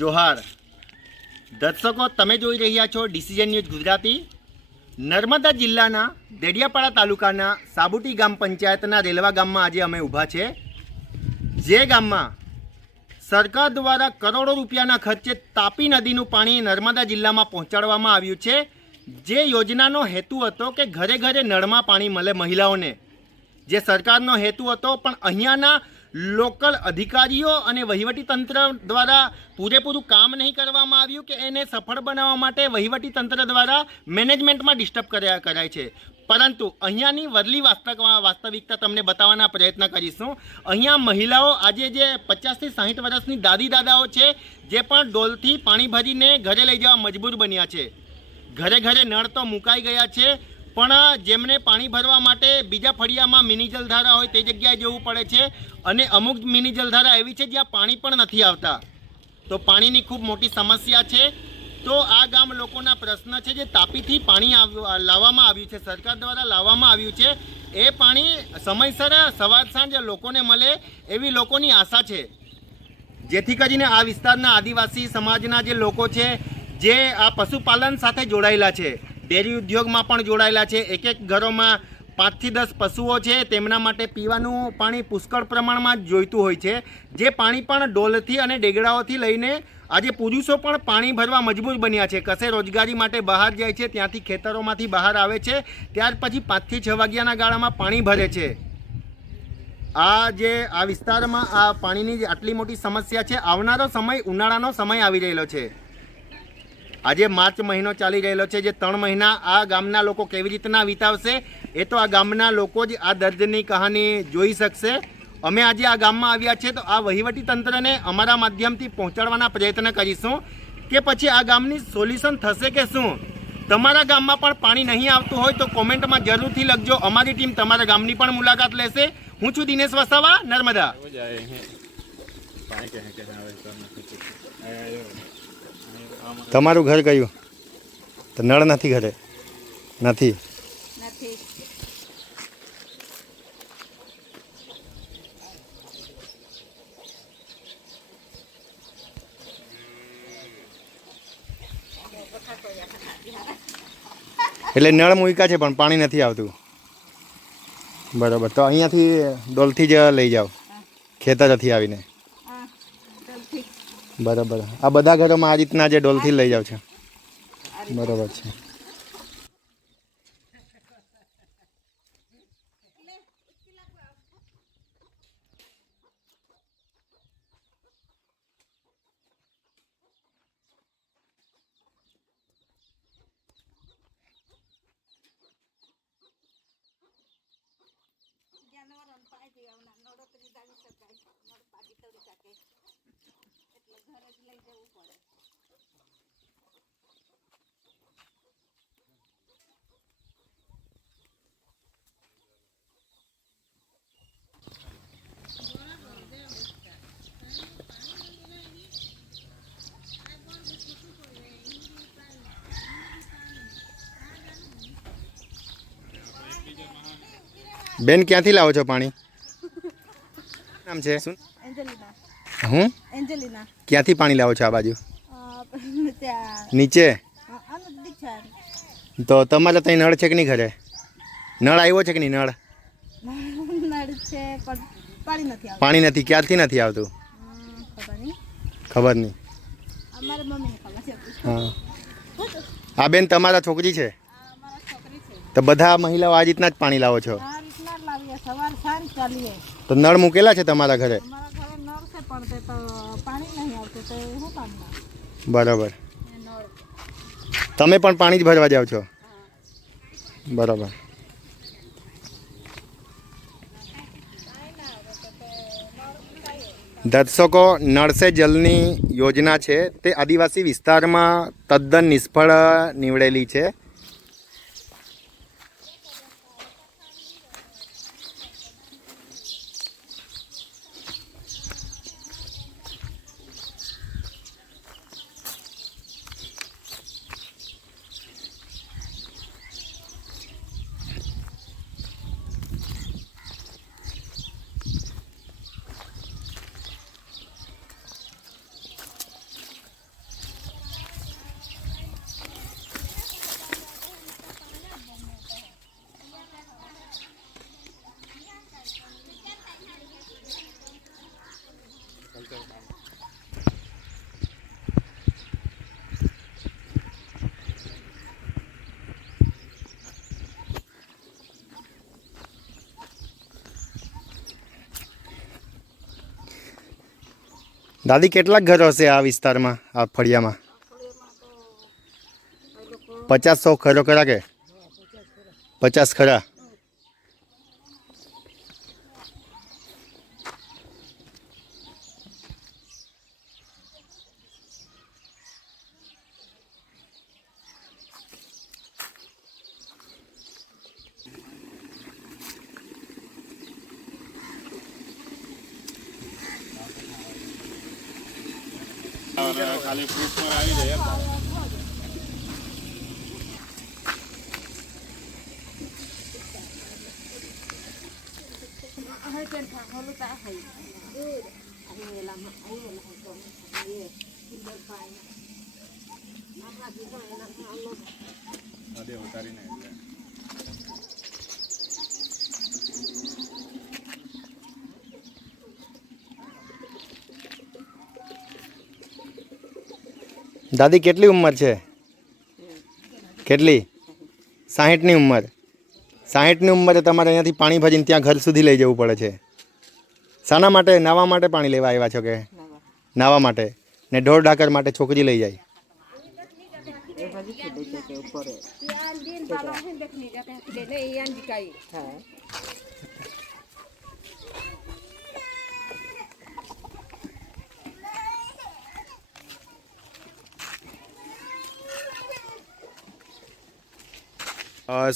જોહાર દર્શકો, તમે જોઈ રહ્યા છો ડિસિઝન ન્યૂઝ ગુજરાતી। નર્મદા જિલ્લાના દેડિયાપાડા તાલુકાના સાબુટી ગામ પંચાયતના રેલવા ગામમાં આજે અમે ઊભા છે, જે ગામમાં સરકાર દ્વારા કરોડો રૂપિયાના ખર્ચે તાપી નદીનું પાણી નર્મદા જિલ્લામાં પહોંચાડવામાં આવ્યું છે। જે યોજનાનો હેતુ હતો કે ઘરે ઘરે નળમાં પાણી મળે મહિલાઓને, જે સરકારનો હેતુ હતો, પણ અહીંયાના લોકલ અધિકારીઓ અને વહીવટીતંત્ર દ્વારા પૂરેપૂરું કામ નહીં કરવામાં આવ્યું કે એને સફળ બનાવવા માટે વહીવટીતંત્ર દ્વારા મેનેજમેન્ટમાં ડિસ્ટર્બ કરાય છે। પરંતુ અહીંયાની વરલી વાસ્તવિકતા તમને બતાવવાના પ્રયત્ન કરીશું। અહીંયા મહિલાઓ આજે જે 50 થી 60 વર્ષની દાદી દાદાઓ છે, જે પણ ડોલથી પાણી ભરીને ઘરે લઈ જવા મજબૂર બન્યા છે। ઘરે ઘરે નળ તો મુકાઈ ગયા છે, પણ જેમને પાણી ભરવા માટે બીજા ફળિયામાં મિની જલધારા હોય તે જગ્યાએ જવું પડે છે, અને અમુક મિની જલધારા એવી છે જ્યાં પાણી પણ નથી આવતા। તો પાણીની ખૂબ મોટી સમસ્યા છે। તો આ ગામ લોકોના પ્રશ્ન છે, જે તાપીથી પાણી લાવવામાં આવ્યું છે, સરકાર દ્વારા લાવવામાં આવ્યું છે, એ પાણી સમયસર સવાર સાંજ લોકોને મળે એવી લોકોની આશા છે, જેથી કરીને આ વિસ્તારના આદિવાસી સમાજના જે લોકો છે, જે આ પશુપાલન સાથે જોડાયેલા છે, ડેરી ઉદ્યોગમાં પણ જોડાયેલા છે, એક એક ઘરોમાં 5 થી 10 પશુઓ છે, તેમના માટે પીવાનું પાણી પુષ્કળ પ્રમાણમાં જોઈતું હોય છે। જે પાણી પણ ડોલથી અને ડેગડાઓથી લઈને આજે પુરુષો પણ પાણી ભરવા મજબૂર બન્યા છે। કશે રોજગારી માટે બહાર જાય છે, ત્યાંથી ખેતરોમાંથી બહાર આવે છે, ત્યાર પછી 5 થી 6 વાગ્યાના ગાળામાં પાણી ભરે છે। આ વિસ્તારમાં આ પાણીની આટલી મોટી સમસ્યા છે। આવનારો સમય ઉનાળાનો સમય આવી રહેલો છે। આજે માર્ચ મહિનો ચાલી રહેલો છે, જે 3 મહિના આ ગામના લોકો કેવી રીતના વિતાવશે એ તો આ ગામના લોકો જ આ દર્દની કહાની જોઈ શકશે। અમે આજે આ ગામમાં આવ્યા છે, તો આ વહીવટીતંત્રને અમારા માધ્યમથી પહોંચાડવાના પ્રયત્ન કરીશું કે પછી આ ગામની સોલ્યુશન થશે કે શું। તમારા ગામમાં પણ પાણી નહીં આવતું હોય તો કોમેન્ટમાં જરૂરથી લખજો, અમારી ટીમ તમારા ગામની પણ મુલાકાત લેશે। હું છું દિનેશ વસાવા, નર્મદા। તમારું ઘર કયું? તો નળ નથી ઘરે? નથી। એટલે નળ મૂક્યા છે પણ પાણી નથી આવતું, બરાબર। તો અહીંયાથી ડોલથી જ લઈ જાઓ ખેતરથી આવીને, બરાબર। આ બધા ઘરોમાં આ રીતના જે ડોલથી લઈ જાવ છે, બરાબર છે। બેન, ક્યાંથી લાવો છો પાણી? નામ છે શું? એન્જેલિના। હું એન્જેલિના। ક્યાંથી પાણી લાવો છો આ બાજુ? નીચે? તો તમારે ત્યાં નળ છે કે નહીં ઘરે? નળ આવ્યો છે કે નહીં? નળ છે પણ પાણી નથી આવતું। પાણી નથી? ક્યારથી નથી આવતું? ખબર નહીં, અમારે મમ્મીને ખબર છે। હા, આ બેન તમારા છોકરી છે? અમારા છોકરી છે। તો બધા મહિલાઓ આ રીતના જ પાણી લાવો છો? આ રીતના જ લાવીએ, સવાર સાંજ ચાલીએ। તો નળ મૂકેલા છે તમારા ઘરે? અમારા ઘરે નળ છે પણ તે તો પાણી નહીં આવતું, તો શું કામના? બરાબર। નળ તમે પણ પાણી જ ભરવા જાઓ છો? બરાબર। દર્શકો, નળ સે જલની યોજના છે તે આદિવાસી વિસ્તારમાં તદ્દન નિષ્ફળ નીવડેલી છે। દાદી કેટલાક ઘર હશે આ વિસ્તારમાં, આ ફળિયામાં? 50-100 ઘરો ખરા કે? 50 ખરા. ખાલી ફ્રૂટ પર આવી જાય. દાદી કેટલી ઉંમર છે? કેટલી? 60ની ઉંમર. 60ની ઉંમરે તમારે અહીંયાથી પાણી ભરીને ત્યાં ઘર સુધી લઈ જવું પડે છે. શાના માટે? નાવા માટે પાણી લેવા આવ્યા છો કે? નાવા માટે. ને ઢોર ઢાકર માટે છોકરી લઈ જાય.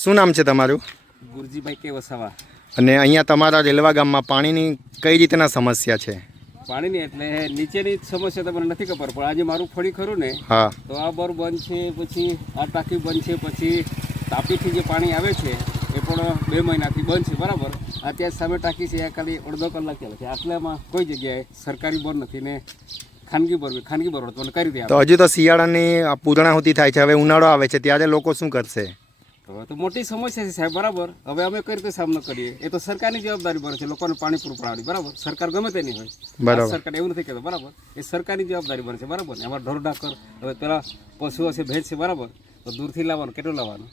શું નામ છે તમારું? ગુરજીભાઈ કે વસાવા. અને અહીંયા તમારા રેલવા ગામમાં પાણીની કઈ રીતના સમસ્યા છે? પાણીની એટલે નીચેની સમસ્યા તમને નથી ખબર, પણ આજે મારું ફળી ખરું ને, હા, તો આ બોર બંધ છે, પછી આ ટાંકી બંધ છે, પછી તાપીથી જે પાણી આવે છે એ પણ 2 મહિનાથી બંધ છે, બરાબર. અત્યારે સામે ટાંકી છે, આ ખાલી અડધો કલાક ચાલે છે. આટલામાં કોઈ જગ્યાએ સરકારી બોર નથી ને ખાનગી બોર તમને કરી દે. તો હજુ તો શિયાળાની પૂર્ણાહુતિ થાય છે, હવે ઉનાળો આવે છે, ત્યારે લોકો શું કરશે? હવે તો મોટી સમસ્યા છે સાહેબ, બરાબર. હવે અમે કઈ રીતે સામનો કરીએ? એ તો સરકારની જવાબદારી બને છે, લોકોને પાણી પૂરું પાડવાની, બરાબર. સરકાર ગમે તેની હોય, બરાબર. સરકાર એવું નથી કહેતો, બરાબર. એ સરકારની જવાબદારી બને છે, બરાબર. ને એમાં ઢોર ઢાકર, હવે પેલા પશુઓ છે, ભેંસ છે, બરાબર, તો દૂરથી લાવવાનું, કેટલું લાવવાનું,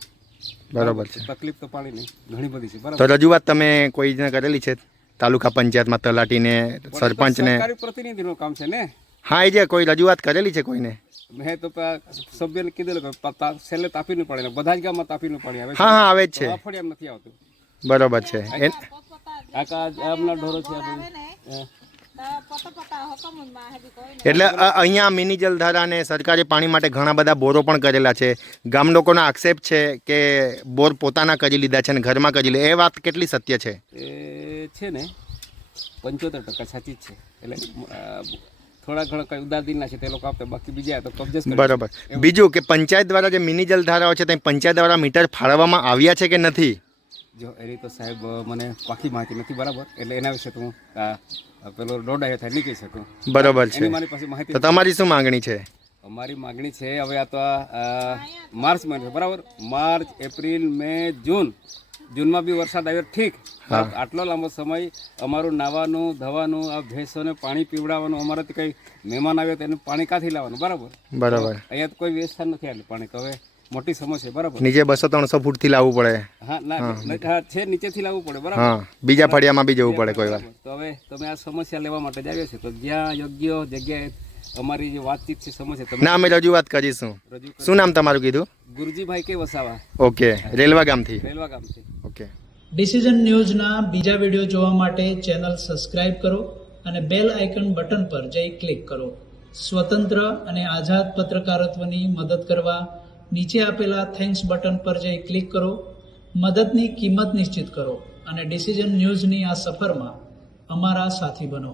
બરાબર છે. તકલીફ તો પાણીની ઘણી બધી છે, તો બરાબર. રજૂઆત તમે કોઈને કરેલી છે તાલુકા પંચાયતમાં, તલાટીને, સરપંચને? સરકારી પ્રતિનિધિનું કામ છે ને. હા, એ જે કોઈ રજૂઆત કરેલી છે કોઈને? મેં તો સભ્યને કીધેલું કે છેલ્લે તાપીનું પાણી, બધા જ ગામમાં તાપીનું પાણી આવે છે. હા, હા, આવે જ છે. ફળિયામ નથી આવતું, બરાબર છે. આમના ઢોરો છે આ બધું. એટલે અહીંયા મિની જલધારા અને સરકારી પાણી માટે ઘણા બધા બોરો પણ કરેલા છે. ગામ લોકોનો આક્ષેપ છે કે બોર પોતાના કરી લીધા છે અને ઘરમાં કરી લે, એ વાત કેટલી સત્ય છે? એ છે ને 75% સાચી જ છે. એટલે થોડા ઘણા કઈ ઉદાસીનના છે તે લોકો આપે, બાકી બીજા તો કબજે કરે. બરાબર. બીજું કે પંચાયત દ્વારા જે મિની જલધારાઓ છે તે પંચાયત દ્વારા મીટર ફાળવવામાં આવ્યા છે કે નથી? જો એની તો સાહેબ મને પાકી માહિતી નથી, બરાબર. એટલે એના વિશે તો હું પેલો દોડાયો થાય નહીં કહી શકું, બરાબર છે. એની મારી પાસે માહિતી. તો તમારી શું માંગણી છે? અમારી માગણી છે હવે આ તો માર્ચ મહિનો, બરાબર. માર્ચ, એપ્રિલ, મે, જૂનમાં બી વરસાદ આવ્યો, ઠીક. આટલો લાંબો સમય અમારું નાવાનું, ધવાનું, આ ભેંસોને પાણી પીવડાવવાનું, અમારાથી કંઈ મહેમાન આવ્યો તો એનું પાણી ક્યાંથી લાવવાનું, બરાબર. બરાબર. અહીંયા તો કોઈ વ્યવસ્થા નથી આટલું પાણી, તો હવે મોટી સમસ્યા, બરાબર. નીચે 200-300 ફૂટથી લાવવું પડે. હા, ના છે, નીચેથી લાવવું પડે, બરાબર. હા, બીજા ફળિયામાં બી જવું પડે કોઈ વાર. તો હવે તમે આ સમસ્યા લેવા માટે જ આવ્યા છે, તો જ્યાં યોગ્ય જગ્યાએ અમારી જે વાતચીત છે, સમસ્યા ના, અમે રજૂઆત કરીશું. શું નામ તમારું કીધું? ગુરજીભાઈ કે વસાવા. ઓકે, રેલવા ગામથી. રેલવા ગામથી. ઓકે. ડિસિઝન ન્યૂઝના બીજા વિડીયો જોવા માટે ચેનલ સબસ્ક્રાઇબ કરો અને બેલ આઇકન બટન પર જઈ ક્લિક કરો. સ્વતંત્ર અને આઝાદ પત્રકારત્વની મદદ કરવા નીચે આપેલા થેન્ક્સ બટન પર જઈ ક્લિક કરો. મદદની કિંમત નિશ્ચિત કરો અને ડિસિઝન ન્યૂઝની આ સફરમાં અમારા સાથી બનો.